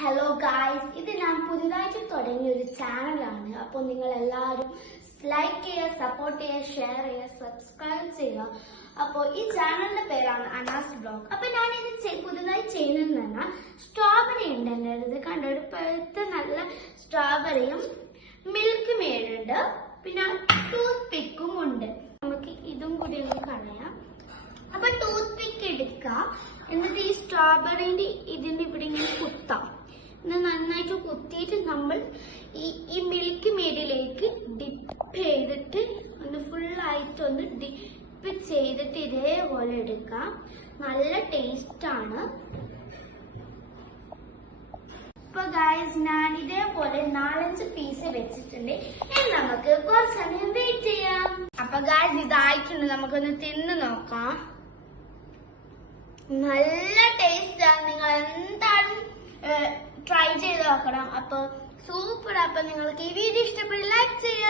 Hello guys, ഇത് ഞാൻ പുതുതായിട്ട് തുടങ്ങിയ ഒരു ചാനലാണ്. അപ്പോൾ നിങ്ങൾ എല്ലാവരും ലൈക്ക് ചെയ്യുക, സപ്പോർട്ട് ചെയ്യുക, ഷെയർ ചെയ്യുക, സബ്സ്ക്രൈബ് ചെയ്യുക. അപ്പോൾ ഈ ചാനലിന്റെ പേരാണ് അനാസ് ബ്ലോഗ്. അപ്പൊ ഞാൻ ഇത് പുതുതായി ചെയ്യുന്നത് പറഞ്ഞാൽ സ്ട്രോബെറി ഉണ്ട് എൻ്റെ അടുത്ത്. കണ്ടോ, ഒരു പഴുത്ത നല്ല സ്ട്രോബെറിയും മിൽക്ക് മെയ്ഡ് ഉണ്ട്, പിന്നെ ടൂത്ത് പിക്കും ഉണ്ട്. നമുക്ക് ഇതും കൂടി ഒന്ന് കളയാം. അപ്പൊ ടൂത്ത് പിക്ക് എടുക്കാം, എന്നിട്ട് ഈ സ്ട്രോബെറിന്റെ ഇതിന്റെ ഇവിടെ ഇങ്ങനെ കുത്താം. നന്നായിട്ട് കുത്തിയിട്ട് നമ്മൾ ഈ മിൽക്ക് മെയ്ഡിലേക്ക് ഡിപ്പ് ചെയ്തിട്ട് ഒന്ന് ഫുള്ളായിട്ട് ഒന്ന് ഡിപ്പ് ചെയ്തിട്ട് ഇതേപോലെ എടുക്കാം. നല്ല ടേസ്റ്റ് ആണ്. ഇപ്പൊ ഗായ്സ്, ഞാൻ ഇതേപോലെ 4-5 പീസ് വെച്ചിട്ടുണ്ട്. ഇനി നമുക്ക് കുറച്ച് സമയം വെയിറ്റ് ചെയ്യാം. അപ്പൊ ഗായ്സ്, ഇതായിട്ടുണ്ട്. നമുക്കൊന്ന് തിന്ന് നോക്കാം. നല്ല ടേസ്റ്റ് ആണ്. നിങ്ങൾ എന്തായാലും ട്രൈ ചെയ്ത് നോക്കണം. അപ്പൊ സൂപ്പർ. അപ്പൊ നിങ്ങൾക്ക് ഈ വീഡിയോ ഇഷ്ടപ്പെട്ട് ലൈക്ക് ചെയ്യാം.